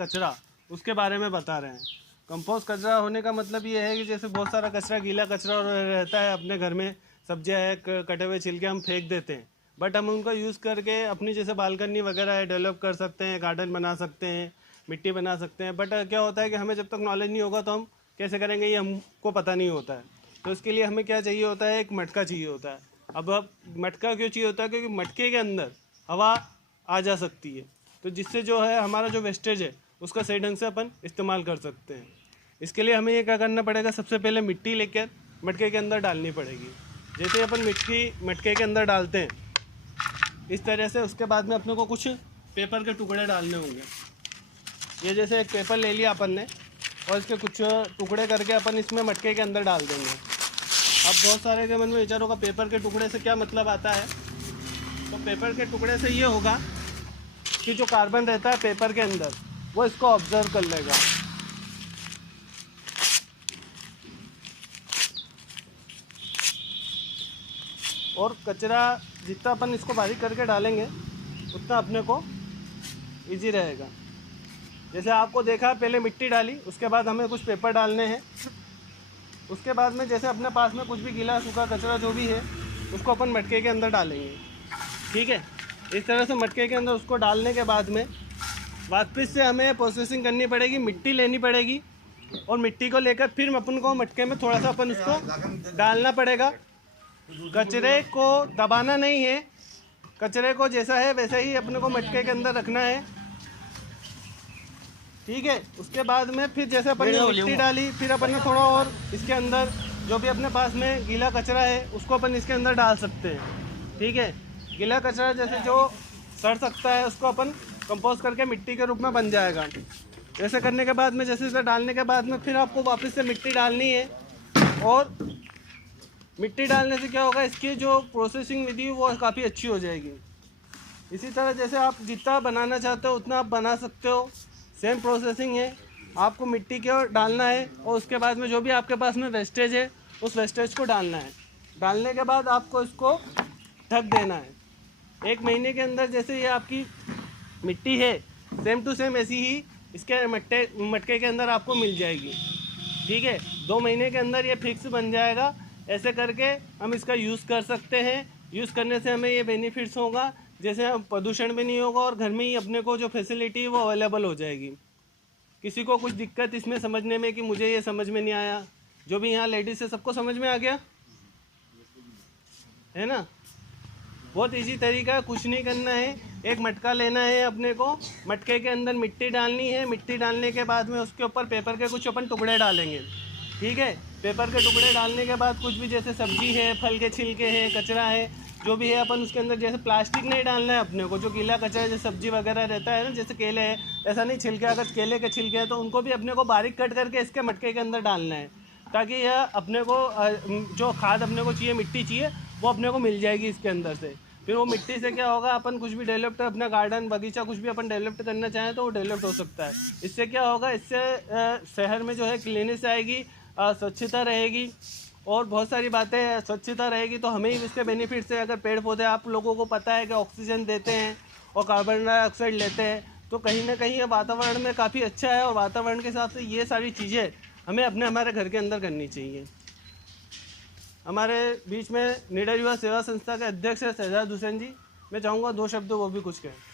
कचरा उसके बारे में बता रहे हैं। कंपोस्ट कचरा होने का मतलब ये है कि जैसे बहुत सारा कचरा, गीला कचरा रहता है अपने घर में, सब्जियां है, कटे हुए छिलके हम फेंक देते हैं, बट हम उनको यूज़ करके अपनी जैसे बालकनी वगैरह है डेवलप कर सकते हैं, गार्डन बना सकते हैं, मिट्टी बना सकते हैं। बट क्या होता है कि हमें जब तक नॉलेज नहीं होगा तो हम कैसे करेंगे, ये हमको पता नहीं होता है। तो इसके लिए हमें क्या चाहिए होता है, एक मटका चाहिए होता है। अब मटका क्यों चाहिए होता है, क्योंकि मटके के अंदर हवा आ जा सकती है, तो जिससे जो है हमारा जो वेस्टेज है उसका सही ढंग से अपन इस्तेमाल कर सकते हैं। इसके लिए हमें ये क्या करना पड़ेगा, सबसे पहले मिट्टी लेकर मटके के अंदर डालनी पड़ेगी। जैसे अपन मिट्टी मटके के अंदर डालते हैं इस तरह से, उसके बाद में अपने को कुछ पेपर के टुकड़े डालने होंगे। ये जैसे एक पेपर ले लिया अपन ने और इसके कुछ टुकड़े करके अपन इसमें मटके के अंदर डाल देंगे। अब बहुत सारे के मन में विचार होगा पेपर के टुकड़े से क्या मतलब आता है। तो पेपर के टुकड़े से ये होगा कि जो कार्बन रहता है पेपर के अंदर वो इसको ऑब्जर्व कर लेगा। और कचरा जितना अपन इसको बारीक करके डालेंगे उतना अपने को इजी रहेगा। जैसे आपको देखा, पहले मिट्टी डाली, उसके बाद हमें कुछ पेपर डालने हैं, उसके बाद में जैसे अपने पास में कुछ भी गीला सूखा कचरा जो भी है उसको अपन मटके के अंदर डालेंगे। ठीक है, इस तरह से मटके के अंदर उसको डालने के बाद में वापस से हमें प्रोसेसिंग करनी पड़ेगी, मिट्टी लेनी पड़ेगी और मिट्टी को लेकर फिर अपन को मटके में थोड़ा सा अपन उसको डालना पड़ेगा। कचरे को दबाना नहीं है, कचरे को जैसा है वैसे ही अपने को मटके के अंदर रखना है। ठीक है, उसके बाद में फिर जैसे अपन ने मिट्टी डाली, फिर अपन ने थोड़ा और इसके अंदर जो भी अपने पास में गीला कचरा है उसको अपन इसके अंदर डाल सकते हैं। ठीक है, गीला कचरा जैसे जो सड़ सकता है उसको अपन कंपोस्ट करके मिट्टी के रूप में बन जाएगा। ऐसे करने के बाद में जैसे इसे डालने के बाद में फिर आपको वापस से मिट्टी डालनी है, और मिट्टी डालने से क्या होगा, इसकी जो प्रोसेसिंग विधि है वो काफ़ी अच्छी हो जाएगी। इसी तरह जैसे आप जितना बनाना चाहते हो उतना आप बना सकते हो, सेम प्रोसेसिंग है। आपको मिट्टी को डालना है और उसके बाद में जो भी आपके पास में वेस्टेज है उस वेस्टेज को डालना है। डालने के बाद आपको इसको ढक देना है। 1 महीने के अंदर जैसे ये आपकी मिट्टी है सेम टू सेम ऐसी ही इसके मटके के अंदर आपको मिल जाएगी। ठीक है, 2 महीने के अंदर ये फिक्स बन जाएगा। ऐसे करके हम इसका यूज़ कर सकते हैं। यूज़ करने से हमें ये बेनिफिट्स होगा, जैसे प्रदूषण भी नहीं होगा और घर में ही अपने को जो फैसिलिटी है वो अवेलेबल हो जाएगी। किसी को कुछ दिक्कत इसमें समझने में कि मुझे ये समझ में नहीं आया, जो भी यहाँ लेडीज़ है सबको समझ में आ गया है ना। बहुत इजी तरीका है, कुछ नहीं करना है। एक मटका लेना है अपने को, मटके के अंदर मिट्टी डालनी है, मिट्टी डालने के बाद में उसके ऊपर पेपर के कुछ अपन टुकड़े डालेंगे। ठीक है, पेपर के टुकड़े डालने के बाद कुछ भी जैसे सब्जी है, फल के छिलके हैं, कचरा है, जो भी है अपन उसके अंदर, जैसे प्लास्टिक नहीं डालना है अपने को, जो गीला कचरा है जैसे सब्जी वगैरह रहता है ना, जैसे केले है, ऐसा नहीं, छिलके अगर केले के छिलके हैं तो उनको भी अपने को बारीक कट करके इसके मटके के अंदर डालना है, ताकि यह अपने को जो खाद अपने को चाहिए, मिट्टी चाहिए, वो अपने को मिल जाएगी इसके अंदर से। फिर वो मिट्टी से क्या होगा, अपन कुछ भी डेवलप, अपना गार्डन बगीचा कुछ भी अपन डेवलप करना चाहें तो वो डेवलप हो सकता है। इससे क्या होगा, इससे शहर में जो है क्लीनेस आएगी, स्वच्छता रहेगी और बहुत सारी बातें, स्वच्छता रहेगी तो हमें ही उसके बेनिफिट्स है। अगर पेड़ पौधे आप लोगों को पता है कि ऑक्सीजन देते हैं और कार्बन डाइऑक्साइड लेते हैं, तो कहीं ना कहीं ये वातावरण में काफ़ी अच्छा है। और वातावरण के हिसाब से ये सारी चीज़ें हमें हमारे घर के अंदर करनी चाहिए। हमारे बीच में निडर युवा सेवा संस्था के अध्यक्ष है शहजाद हुसैन जी, मैं चाहूँगा 2 शब्द वो भी कुछ कहें।